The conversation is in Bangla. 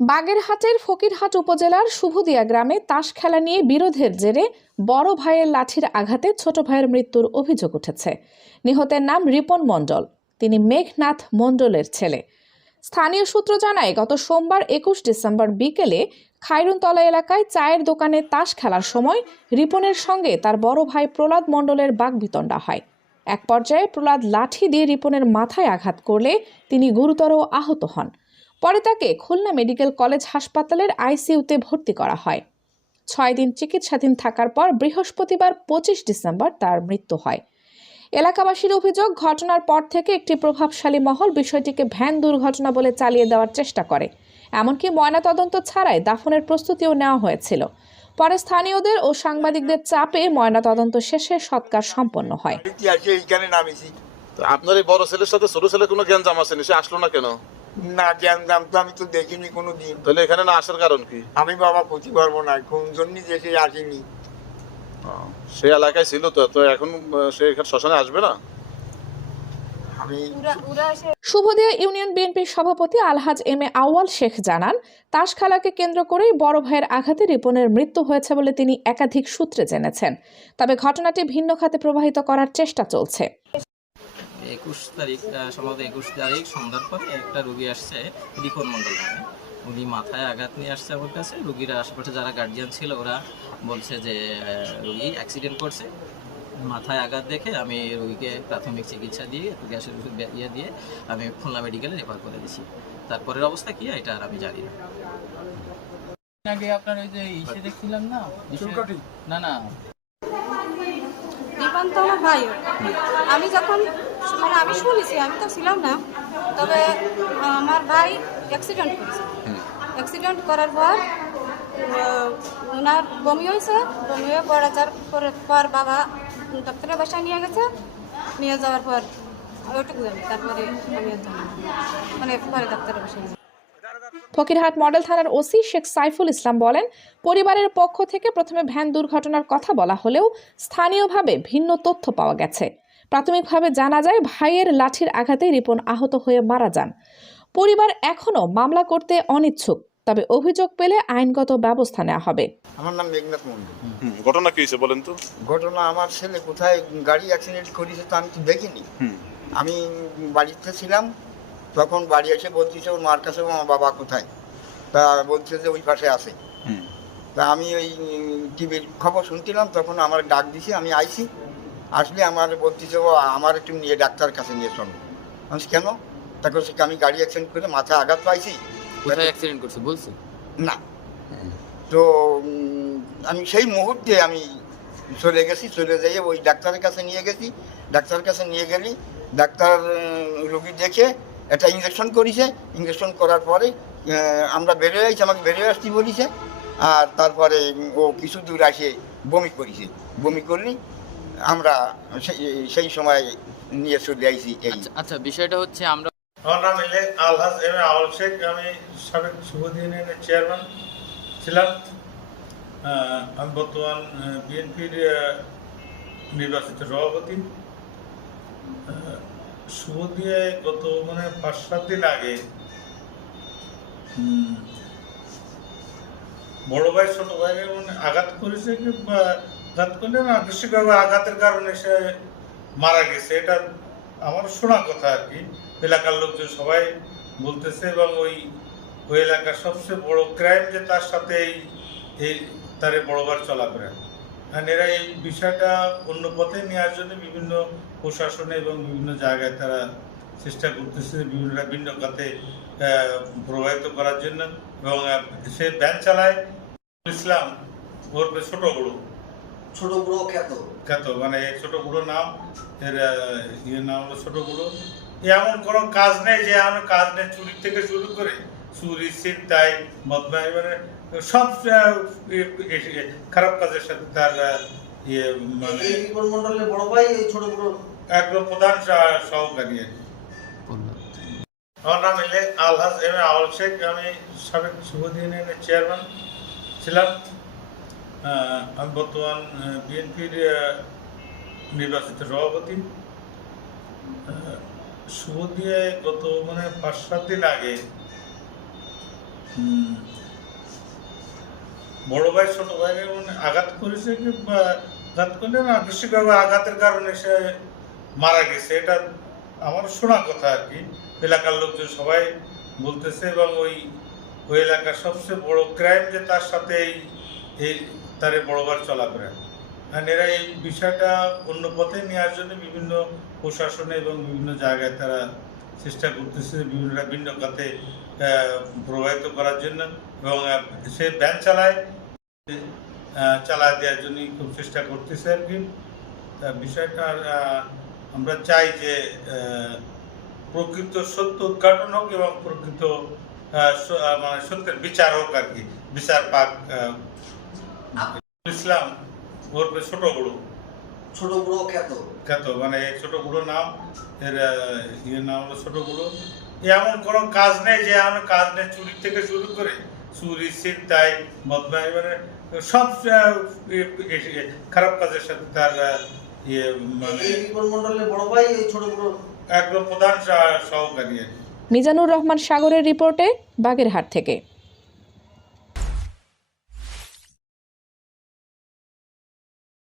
বাগেরহাটের ফকিরহাট উপজেলার শুভদিয়া গ্রামে তাস খেলা নিয়ে বিরোধের জেরে বড় ভাইয়ের লাঠির আঘাতে ছোট ভাইয়ের মৃত্যুর অভিযোগ উঠেছে। নিহতের নাম রিপন মণ্ডল, তিনি মেঘনাথ মণ্ডলের ছেলে। স্থানীয় সূত্র জানায়, গত সোমবার একুশ ডিসেম্বর বিকেলে খায়রুনতলা এলাকায় চায়ের দোকানে তাস খেলার সময় রিপনের সঙ্গে তার বড় ভাই প্রহ্লাদ মণ্ডলের বাগবিতণ্ডা হয়। এক পর্যায়ে প্রহ্লাদ লাঠি দিয়ে রিপনের মাথায় আঘাত করলে তিনি গুরুতর আহত হন। পরে তাকে খুলনা মেডিকেল কলেজ হাসপাতালের আইসিইউতে ভর্তি করা হয়। ছয় দিন চিকিৎসাধীন থাকার পর বৃহস্পতিবার পঁচিশ ডিসেম্বর তার মৃত্যু হয়। এলাকাবাসীর অভিযোগ, ঘটনার পর থেকে একটি প্রভাবশালী মহল বিষয়টিকে ভ্যান দুর্ঘটনা বলে চালিয়ে দেওয়ার চেষ্টা করে। এমনকি ময়নাতদন্ত ছাড়াই দাফনের প্রস্তুতিও নেওয়া হয়েছিল। পরে স্থানীয়দের ও সাংবাদিকদের চাপে ময়নাতদন্ত শেষে সৎকার সম্পন্ন হয়। আপনার বড় ছেলের সাথে ছোট ছেলে কোনো জ্ঞান জাম আসেনি? সে আসলো না কেন? না জ্ঞান দাম তো আমি তো দেখিনি কোনো দিন তাহলে এখানে না আসার কারণ কি? আমি বাবা ক্ষতি পারব না কোন জন্য যে সে আসেনি। সে এলাকায় ছিল তো তো এখন সে এখানে শ্মশানে আসবে না? শুভদিয়া ইউনিয়ন বিএনপির সভাপতি আলহাজ এম এ আউয়াল শেখ জানান তাস খেলাকে কেন্দ্র করেই বড় ভাইয়ের আঘাতে রিপনের মৃত্যু হয়েছে বলে তিনি একাধিক সূত্রে জেনেছেন। তবে ঘটনাটি ভিন্ন খাতে প্রবাহিত করার চেষ্টা চলছে। একুশ তারিখ সম্ভবত একুশ তারিখ সন্ধ্যার পরে একটা রুগী আসছে রিপন মণ্ডল নামে। উনি মাথায় আঘাত নিয়ে আসছে আমার কাছে। রুগীর আশেপাশে যারা গার্জিয়ান ছিল ওরা বলছে যে রুগী অ্যাক্সিডেন্ট করছে। মাথায় আঘাত দেখে আমি রুগীকে প্রাথমিক চিকিৎসা দিয়ে গ্যাসের ওষুধ ইয়ে দিয়ে আমি খুলনা মেডিকেলে রেফার করে দিয়েছি। তারপরের অবস্থা কি এটা আর আমি জানি না। আগে আপনার ওই যে ইসে দেখছিলাম না? না ভাই আমি যখন মানে আমি শুনেছি আমি তো ছিলাম না তবে আমার ভাই অ্যাক্সিডেন্ট করেছে। অ্যাক্সিডেন্ট করার পর ওনার বমি হয়েছে বমি হয়ে পড়া যাওয়ার পরে পর বাবা ডাক্তারের বাসায় নিয়ে গেছে নিয়ে যাওয়ার পর ওইটুকু জানি তারপরে আমি। মানে পরে ডাক্তারের বাসায় নিয়ে ফকিরহাট মডেল থানার ওসি শেখ সাইফুল ইসলাম বলেন পরিবারের পক্ষ থেকে প্রথমে ভ্যান দুর্ঘটনার কথা বলা হলেও স্থানীয়ভাবে ভিন্ন তথ্য পাওয়া গেছে। প্রাথমিকভাবে জানা যায় ভাইয়ের লাঠির আঘাতে রিপন আহত হয়ে মারা যান। পরিবার এখনও মামলা করতে অনিচ্ছুক তবে অভিযোগ পেলে আইনগত ব্যবস্থা নেওয়া হবে। আমার নাম মেঘনাথ মন্ডল হুম, ঘটনা কি হয়েছে বলেন তো? ঘটনা আমার ছেলে কোথায় গাড়ি অ্যাক্সিডেন্ট করেছে তো আমি তো দেখিনি। আমি বাড়িতে ছিলাম তখন বাড়ি এসে বলতেছে ওর মার কাছে আমার বাবা কোথায়? তা বলছে যে ওই পাশে আছে। হুম। তা আমি ওই টিভির খবর শুনছিলাম তখন আমার ডাক দিছে আমি আইছি। আসলে আমার বলতেছে ও আমার একটু নিয়ে ডাক্তার কাছে নিয়ে চলো। আমি কেন? তাকে কি, আমি গাড়ি অ্যাক্সিডেন্ট করে মাথায় আঘাত পাইছি। কোথায় অ্যাক্সিডেন্ট করছে বলছে? না। তো আমি সেই মুহূর্তে আমি চলে গেছি চলে যেয়ে ওই ডাক্তারের কাছে নিয়ে গেছি। ডাক্তারের কাছে নিয়ে গেলি ডাক্তার রুগী দেখে একটা ইঞ্জেকশন করেছে। ইঞ্জেকশন করার পরে আমরা বেরিয়ে আসছি আমাকে বেরিয়ে আসছি বলিছে। আর তারপরে ও কিছু দূর আসে বমি করেছে। বমি করলি আমরা সেই- সেই সময় নিয়ে চলে আইছি এই। আচ্ছা আচ্ছা বিষয়টা হচ্ছে আমরা আমার নাম এলে আলহাজ এম এ আউল শেখ আমি সাবেক শুভদ ইউনিয়নের চেয়ারম্যান ছিলাম। আমি বর্তমান বিএনপির নির্বাচিত সভাপতি। শুভদিয়ায় গত মানে পাঁচ সাত দিন আগে বড় ভাই ছোট ভাইকে মানে আঘাত করেছে কি বা আঘাত করলে না আকস্মিকভাবে আঘাতের কারণে সে মারা গেছে, এটা আমার শোনা কথা আর কি। এলাকার লোকজন সবাই বলতেছে এবং ওই ওই এলাকার সবচেয়ে বড় ক্রাইম যে তার সাথে এই তারে বড়বার চলাফেরা। আর এরা এই বিষয়টা অন্য পথে নেওয়ার জন্য বিভিন্ন প্রশাসনে এবং বিভিন্ন জায়গায় তারা চেষ্টা করতেছে বিভিন্ন ভিন্ন খাতে প্রবাহিত করার জন্য। এবং সে ব্যান চালায়, ইসলাম ওর ছোট বড়। ছোট বুড়ো খ্যাত। খ্যাত মানে এই ছোট বুড়ো নাম এর ইয়ে নাম হলো ছোট বুড়ো। এমন কোনো কাজ নেই যে এমন কাজ নেই চুরি থেকে শুরু করে চুরি ছিনতাই বদমাই মানে সব খারাপ কাজের সাথে তার ইয়ে মানে রিপন মন্ডলের বড় ভাই এই ছোট বুড়ো। একদম প্রধান সহকারী। আর। আমার নাম এলে আলহাজ এম আউল শেখ। আমি সাবেক শুভদ ইউনিয়নের চেয়ারম্যান ছিলাম। আমি বর্তমান বিএনপির নির্বাচিত সভাপতি। আহ, শুভদিয়ায় গত মানে পাঁচ সাত দিন আগে বড় ভাই ছোট ভাইকে মানে আঘাত করেছে কি আঘাত করলে আকস্মিকভাবে আঘাতের কারণে সে মারা গেছে। এটা আমার শোনা কথা আর কি। এলাকার লোকজন সবাই বলতেছে এবং ওই ওই এলাকার সবচেয়ে বড় ক্রাইম যে তার সাথে এই তারে বড়বার চলা চলাফেরা আর এরা এই বিষয়টা অন্য পথে নেওয়ার জন্য বিভিন্ন প্রশাসনে এবং বিভিন্ন জায়গায় তারা চেষ্টা করতেছে বিভিন্ন ভিন্ন খাতে প্রবাহিত করার জন্য এবং সে ব্যান চালায় চালায় দেওয়ার জন্য খুব চেষ্টা করতেছে আর কি। বিষয়টা আমরা চাই যে প্রকৃত সত্য উদ্ঘাটন হোক এবং প্রকৃত মানে সত্যের বিচার হোক আর কি। বিচার পাক ইসলাম ওর ছোট বড় ছোট বুড়ো খ্যাত। খ্যাত মানে এই ছোট বুড়ো নাম এর ইয়ের নাম হলো ছোট বুড়ো এমন কোনো কাজ নেই যে এমন কাজ নেই চুরি থেকে শুরু করে চুরি ছিনতাই বদমাই মানে সব খারাপ কাজের সাথে তার ইয়ে মানে এই মন্ডলের বড় ভাই এই ছোট বুড়ো একদম প্রধান সহকারী আর মিজানুর রহমান সাগরের রিপোর্টে বাগেরহাট থেকে।